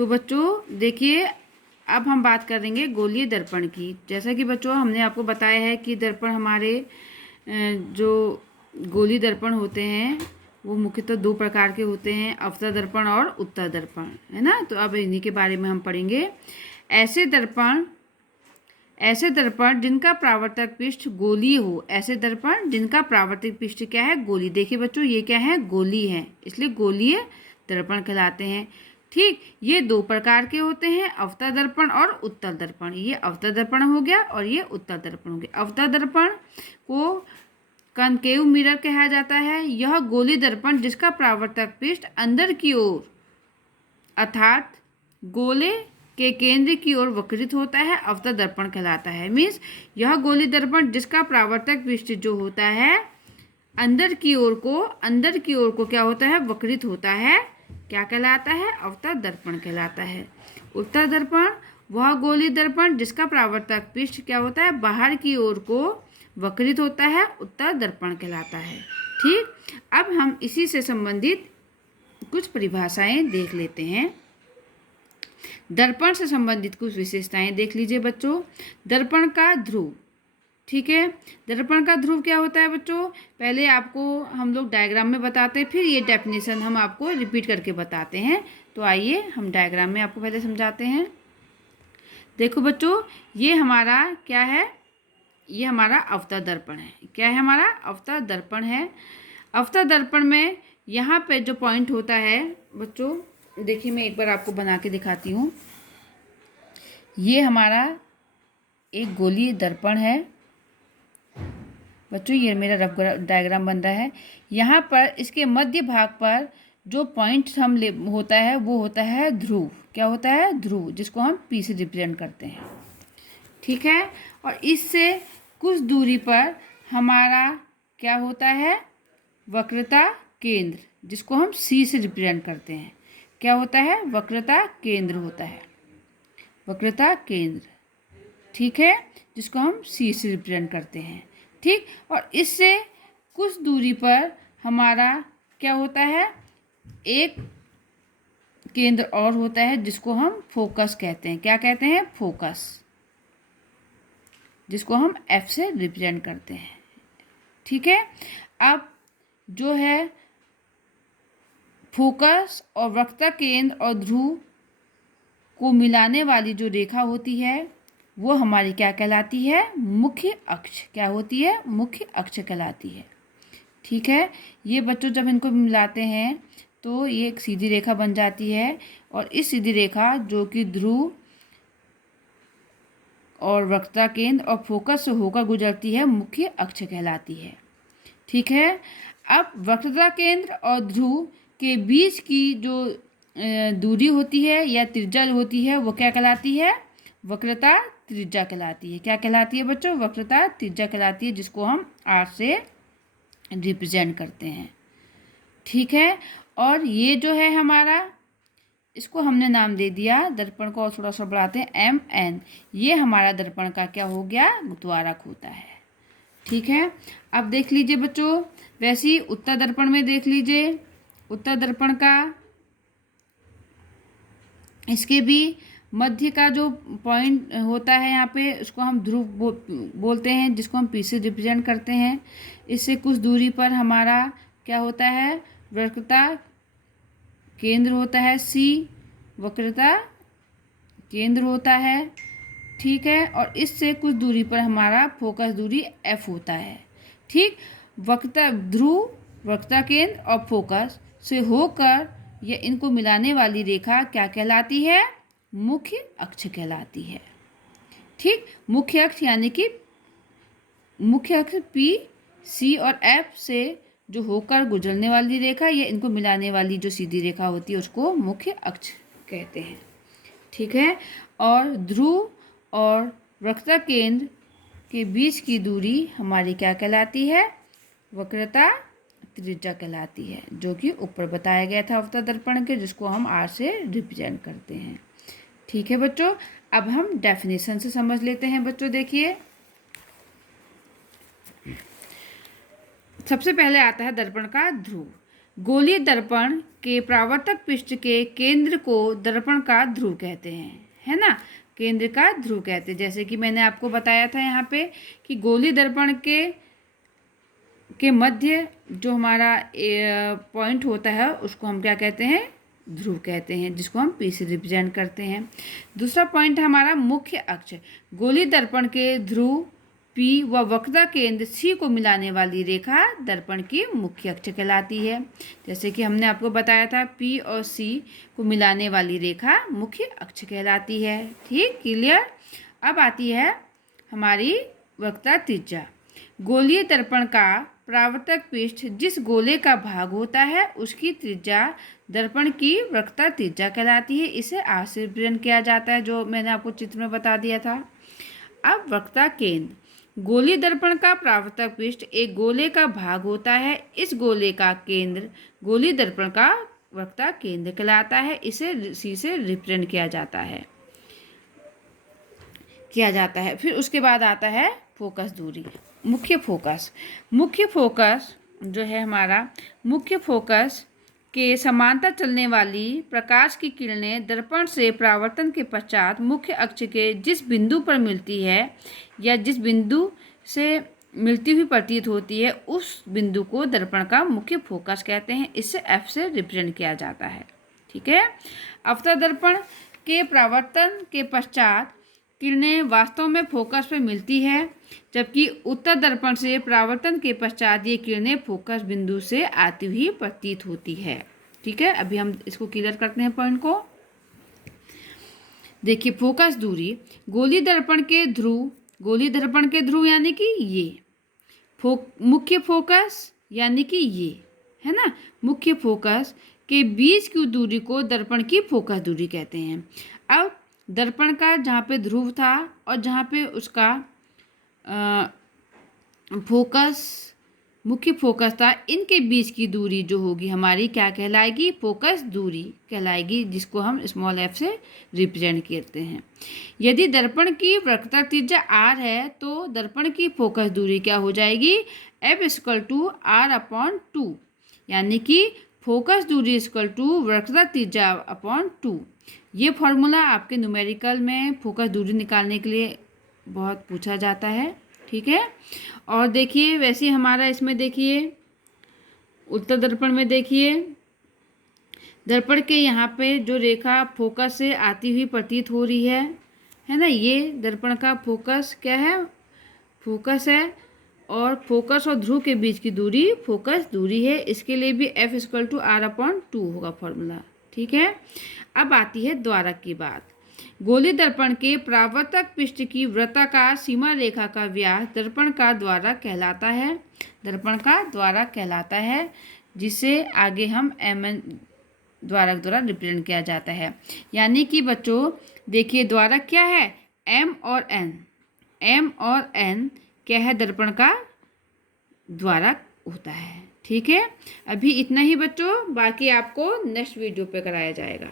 तो बच्चों देखिए, अब हम बात करेंगे गोलीय दर्पण की। जैसा कि बच्चों हमने आपको बताया है कि दर्पण हमारे जो गोलीय दर्पण होते हैं वो मुख्यतः दो प्रकार के होते हैं, अवतल दर्पण और उत्तल दर्पण, है ना। तो अब इन्हीं के बारे में हम पढ़ेंगे। ऐसे दर्पण जिनका परावर्तक पृष्ठ गोलीय हो, ऐसे दर्पण जिनका परावर्तक पृष्ठ क्या है, गोलीय। देखिए बच्चों, ये क्या है, गोलीय है, इसलिए गोलीय दर्पण कहलाते हैं। ठीक, ये दो प्रकार के होते हैं, अवतल दर्पण और उत्तल दर्पण। ये अवतल दर्पण हो गया और ये उत्तल दर्पण हो गया। अवतल दर्पण को कनकेव मिरर कहा जाता है। यह गोलीय दर्पण जिसका परावर्तक पृष्ठ अंदर की ओर अर्थात गोले के केंद्र की ओर वक्रित होता है, अवतल दर्पण कहलाता है। मीन्स यह गोलीय दर्पण जिसका परावर्तक पृष्ठ जो होता है अंदर की ओर को क्या होता है, वक्रित होता है, क्या कहलाता है, अवतल दर्पण कहलाता है। उत्तल दर्पण वह गोलीय दर्पण जिसका परावर्तक पृष्ठ क्या होता है, बाहर की ओर को वक्रित होता है, उत्तल दर्पण कहलाता है। ठीक, अब हम इसी से संबंधित कुछ परिभाषाएं देख लेते हैं। दर्पण से संबंधित कुछ विशेषताएं देख लीजिए बच्चों। दर्पण का ध्रुव, ठीक है, दर्पण का ध्रुव क्या होता है बच्चों, पहले आपको हम लोग डायग्राम में बताते हैं, फिर ये डेफिनेशन हम आपको रिपीट करके बताते हैं। तो आइए हम डायग्राम में आपको पहले समझाते हैं। देखो बच्चों, ये हमारा क्या है, ये हमारा अवतल दर्पण है। क्या है, हमारा अवतल दर्पण है। अवतल दर्पण में यहाँ पे जो पॉइंट होता है बच्चों, देखिए मैं एक बार आपको बना के दिखाती हूँ। ये हमारा एक गोलीय दर्पण है बच्चों, ये मेरा रफ डायग्राम बन रहा है। यहाँ पर इसके मध्य भाग पर जो पॉइंट होता है वो होता है ध्रुव। क्या होता है, ध्रुव, जिसको हम पी से रिप्रेजेंट करते हैं। ठीक है, और इससे कुछ दूरी पर हमारा क्या होता है, वक्रता केंद्र, जिसको हम सी से रिप्रेजेंट करते हैं। क्या होता है, वक्रता केंद्र होता है, वक्रता केंद्र, ठीक है, जिसको हम सी से रिप्रेजेंट करते हैं। ठीक, और इससे कुछ दूरी पर हमारा क्या होता है, एक केंद्र और होता है जिसको हम फोकस कहते हैं। क्या कहते हैं, फोकस, जिसको हम एफ से रिप्रेजेंट करते हैं। ठीक है, अब जो है फोकस और वक्रता केंद्र और ध्रुव को मिलाने वाली जो रेखा होती है वो हमारी क्या कहलाती है, मुख्य अक्ष। क्या होती है, मुख्य अक्ष कहलाती है। ठीक है, ये बच्चों जब इनको मिलाते हैं तो ये एक सीधी रेखा बन जाती है, और इस सीधी रेखा जो कि ध्रुव और वक्रता केंद्र और फोकस से होकर गुजरती है, मुख्य अक्ष कहलाती है। ठीक है, अब वक्रता केंद्र और ध्रुव के बीच की जो दूरी होती है या त्रिज्या होती है वो क्या कहलाती है, वक्रता त्रिज्या कहलाती है। क्या कहलाती है बच्चों, वक्रता त्रिज्या कहलाती है, जिसको हम आर से रिप्रेजेंट करते हैं। ठीक है, और ये जो है हमारा, इसको हमने नाम दे दिया, दर्पण को और थोड़ा सा बढ़ाते हैं, एम एन। ये हमारा दर्पण का क्या हो गया, द्वारक होता है। ठीक है, अब देख लीजिए बच्चों, वैसे ही उत्तल दर्पण में देख लीजिए। उत्तल दर्पण का इसके भी मध्य का जो पॉइंट होता है यहाँ पे, उसको हम ध्रुव बोलते हैं, जिसको हम पी से रिप्रेजेंट करते हैं। इससे कुछ दूरी पर हमारा क्या होता है, वक्रता केंद्र होता है सी, वक्रता केंद्र होता है। ठीक है, और इससे कुछ दूरी पर हमारा फोकस दूरी एफ होता है। ठीक, वक्रता ध्रुव, वक्रता केंद्र और फोकस से होकर या इनको मिलाने वाली रेखा क्या कहलाती है, मुख्य अक्ष कहलाती है। ठीक, मुख्य अक्ष यानी कि मुख्य अक्ष पी, सी और एफ से जो होकर गुजरने वाली रेखा या इनको मिलाने वाली जो सीधी रेखा होती है उसको मुख्य अक्ष कहते हैं। ठीक है, और ध्रुव और वक्रता केंद्र के बीच की दूरी हमारी क्या कहलाती है, वक्रता त्रिज्या कहलाती है, जो कि ऊपर बताया गया था अवतल दर्पण के, जिसको हम आर से रिप्रेजेंट करते हैं। ठीक है बच्चों, अब हम डेफिनेशन से समझ लेते हैं बच्चों। देखिए, सबसे पहले आता है दर्पण का ध्रुव। गोलीय दर्पण के परावर्तक पृष्ठ के केंद्र को दर्पण का ध्रुव कहते हैं, है ना, केंद्र का ध्रुव कहते हैं। जैसे कि मैंने आपको बताया था यहाँ पे कि गोलीय दर्पण के मध्य जो हमारा पॉइंट होता है उसको हम क्या कहते हैं, ध्रुव कहते हैं, जिसको हम पी से रिप्रेजेंट करते हैं। दूसरा पॉइंट है हमारा मुख्य अक्ष। गोलीय दर्पण के ध्रुव पी व वक्रता केंद्र सी को मिलाने वाली रेखा दर्पण की मुख्य अक्ष कहलाती है। जैसे कि हमने आपको बताया था पी और सी को मिलाने वाली रेखा मुख्य अक्ष कहलाती है। ठीक, क्लियर। अब आती है हमारी वक्रता त्रिज्या। गोलीय दर्पण का परावर्तक पृष्ठ जिस गोले का भाग होता है उसकी त्रिज्या दर्पण की वक्रता त्रिज्या कहलाती है। इसे आर से रिप्रेजेंट किया जाता है, जो मैंने आपको चित्र में बता दिया था। अब वक्रता केंद्र। गोलीय दर्पण का परावर्तक पृष्ठ एक गोले का भाग होता है। इस गोले का केंद्र गोलीय दर्पण का वक्रता केंद्र कहलाता है। इसे सी से रिप्रेजेंट किया जाता है। फिर उसके बाद आता है फोकस दूरी। मुख्य फोकस जो है हमारा, मुख्य फोकस के समांतर चलने वाली प्रकाश की किरणें दर्पण से परावर्तन के पश्चात मुख्य अक्ष के जिस बिंदु पर मिलती है या जिस बिंदु से मिलती हुई प्रतीत होती है उस बिंदु को दर्पण का मुख्य फोकस कहते हैं। इसे एफ से रिप्रेजेंट किया जाता है। ठीक है। अवतल दर्पण के परावर्तन के पश्चात किरणें वास्तव में फोकस पर मिलती है, जबकि उत्तर दर्पण से परावर्तन के पश्चात ये किरणें फोकस बिंदु से आती हुई प्रतीत होती है। ठीक है, अभी हम इसको क्लियर करते हैं पॉइंट को। देखिए, फोकस दूरी। गोलीय दर्पण के ध्रुव यानी कि ये मुख्य फोकस यानी कि ये, है ना, मुख्य फोकस के बीच की दूरी को दर्पण की फोकस दूरी कहते हैं। अब दर्पण का जहाँ पे ध्रुव था और जहाँ पे उसका मुख्य फोकस था, इनके बीच की दूरी जो होगी हमारी क्या कहलाएगी, फोकस दूरी कहलाएगी, जिसको हम स्मॉल एफ से रिप्रेजेंट करते हैं। यदि दर्पण की वक्रता त्रिज्या आर है तो दर्पण की फोकस दूरी क्या हो जाएगी, F equal to R upon 2, यानी कि फोकस दूरी इक्वल टू वक्रता त्रिज्या अपॉन 2। ये फॉर्मूला आपके न्यूमेरिकल में फोकस दूरी निकालने के लिए बहुत पूछा जाता है। ठीक है। और देखिए, वैसे हमारा इसमें देखिए उत्तर दर्पण में देखिए, दर्पण के यहाँ पे जो रेखा फोकस से आती हुई प्रतीत हो रही है ना, ये दर्पण का फोकस क्या है, फोकस है, और फोकस और ध्रुव के बीच की दूरी फोकस दूरी है। इसके लिए भी F equal to R upon 2 होगा फॉर्मूला। ठीक है। अब आती है द्वारक की बात। गोलीय दर्पण के परावर्तक पृष्ठ की वृत्ताकार सीमा रेखा का व्यास दर्पण का द्वारक कहलाता है, जिसे आगे हम एमएन द्वारक द्वारा रिप्रेजेंट किया जाता है। यानी कि बच्चों देखिए, द्वारक क्या है, एम और एन क्या है, दर्पण का द्वारक होता है। ठीक है। अभी इतना ही बच्चों, बाकी आपको नेक्स्ट वीडियो पे कराया जाएगा।